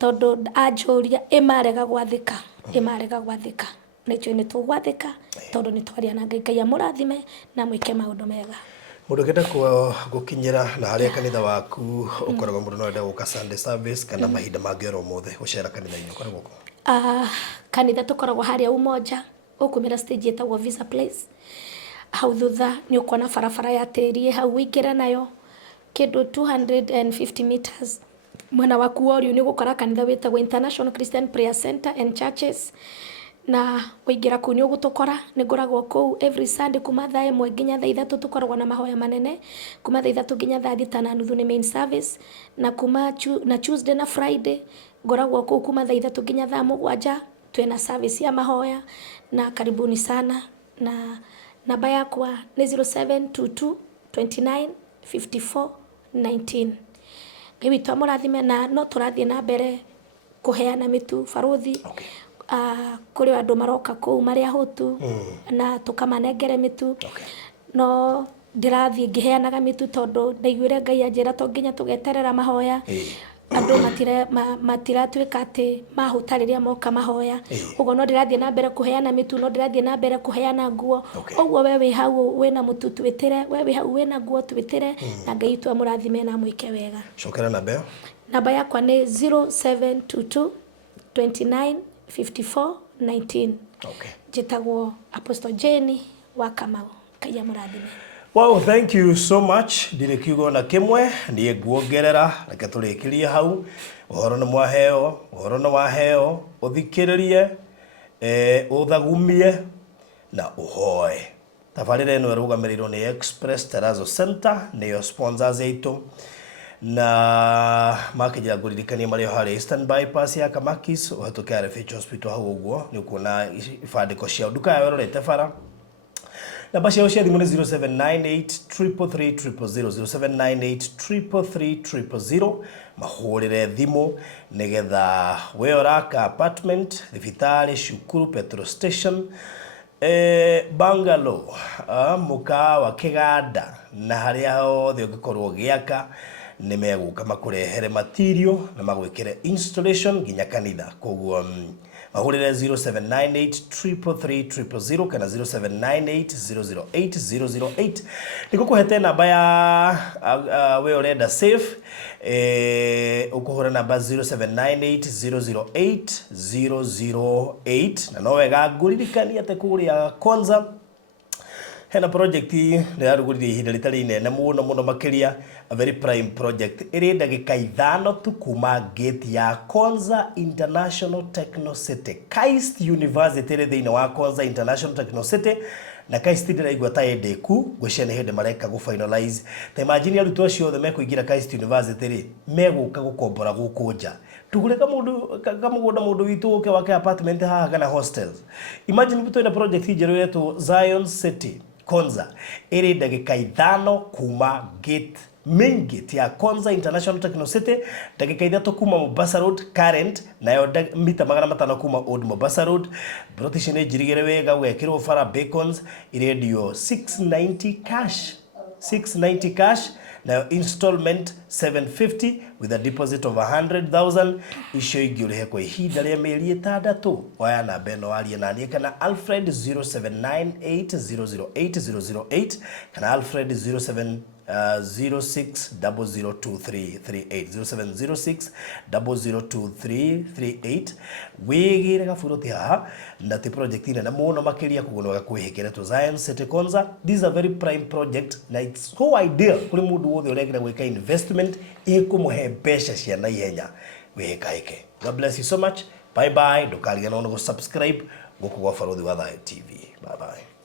tondũ anjũria marega gwathĩka, marega gwathĩka. Na icio nĩ tũgwathĩka tondũ nĩ twaria na Ngai. Ngai amũrathime na mwĩke maũndũ mega. Mũndũ ũngĩenda gũkinyĩra na harĩa kanitha waku ũkoragwo, mũndũ no enda gũka Sunday service kana mahinda mangĩ oro mothe gũcera kanitha-inĩ ũkoragwo kũ? Kanitha tũkoragwo harĩa Umoja, ũkumĩra stage ĩtagwo Visa Place. Hau thutha nĩ ũkuona barabara ya tĩri, hau wĩingĩre nayo kĩndũ 250 meters mwena waku wa ũrĩo nĩ ũgũkora kanitha wĩtagwo International Christian Prayer Center and Churches. Na ũingĩra kũu nĩ ũgũtũkora. Nĩ ngoragwo kũu every Sunday kuma thaa 1 nginya thaa 3. Tũkoragwo na mahoya manene kuma thaa 3 nginya thaa 5:30 nĩ main service, na kuma na Tuesday na Friday ngoragwo kũu kuma thaa 3 nginya thaa 7 twĩna service ya mahoya. Na karibuni sana. Na namba yakwa nĩ 0722 29 54 19. Ngai witũ amũrathime, na no tũrathiĩ na mbere kũheana mĩtu barothi. Kũrĩ andũ maroka kũu marĩ ahũtu na tũkamanengere mĩtu. No ndĩrathiĩ ngĩheanaga mĩtu tondũ ndaiguire Ngai anjĩra to nginya tũgeterera mahoya. Andũ matiratuĩka atĩ mahũta rĩrĩa moka mahoya. Ũguo no ndĩrathiĩ na mbere kũheana mĩtu, no ndĩrathiĩ na mbere kũheana nguo. Ũguo we wĩ hau wĩna mũtu twĩtĩre, we wĩ hau wĩna nguo twĩtĩre, na Ngai witũ amũrathime na mwĩke wega. Cokera namba ĩyo. Namba yakwa nĩ 0722 29 54 19. Njĩtagwo Apostle Jenny wa Kamau. Ngai amũrathime. Wow, thank you so much. Ndire kiugo na kimwe niĩ nguongerera, reke tũrĩkĩrie hau. Ũhoro nĩ mwaheo, ũhoro nĩ waheo, ũthikĩrĩrie, ũthagumie na ũhoe. Tabarĩra ĩno ĩrũgamĩrĩirwo nĩ Express Terrazzo Center, nĩyo sponsors aitũ. Na makĩnjĩra ngũririkanie marĩ o harĩa Eastern Bypass ya Kamakis, ũhetũke RFH Hospital hau ũguo, nĩ ũkuona ibandĩko ciao. Nduka yao ĩrorete bara. Namba ciao cia thimũ nĩ 0798 333 0798 333 mahũrĩre thimũ nĩgetha we ũraka apartment, thibitarĩ, cukuru, petrol station, bungalow, mũkawa, kĩganda na harĩa hothe ũngĩkorwo ũgĩaka, nĩ megũka makũrehere material na magwĩkĩre installation nginya kanitha. Koguo mahurire 0798333000 kana 0798008008 nigukuhete namba ya we urenda safe ukuhura namba 0798008008 na no wega nguririkania ate kuria Konza hena project ya rugurire ihinda ritari inene muno makiria, a very prime project iri ndagika 5 tu kuma gate ya Konza International Techno City, KAIST University iri thiini wa Konza International Techno City, na KAIST ndiraigua ta endeku gwicene hindi mareka go finalize. Ta imagine arutwo acio othe mekuingira KAIST University ri meguka gukombora guku nja tugure kamugunda mundu witu uke wake apartment haha kana hostels. Imagine bitu ina project njeru yetu Zion City Konza iri ndagika 5 kuma gate main gate ya Konza International Techno City, ndagika 3 kuma Mombasa Road current nayo mita 500 kuma Old Mombasa Road. Brotishine jirigere wega gwekirwo fara bacons iri ndio 690 cash na installment 750 with a deposit of 100,000 isho igiurehe kwa ihinda ria mieri 6. Oya na beno arie nanie kana Alfred 0798008008 kana Alfred 0706002338 0706002338 wigire gafuruti haha na ti project ine na muno makiria kugunwa kwihikire to Zion City Konza. This is a very prime project na it's so ideal kuri mundu wothe uregera gwika investment ikumuhe mbeca cia na ihenya wihikaike. God bless you so much. Bye bye. Ndukariganwo no go subscribe guku gwa Faruthi wa Thayo TV. Bye bye.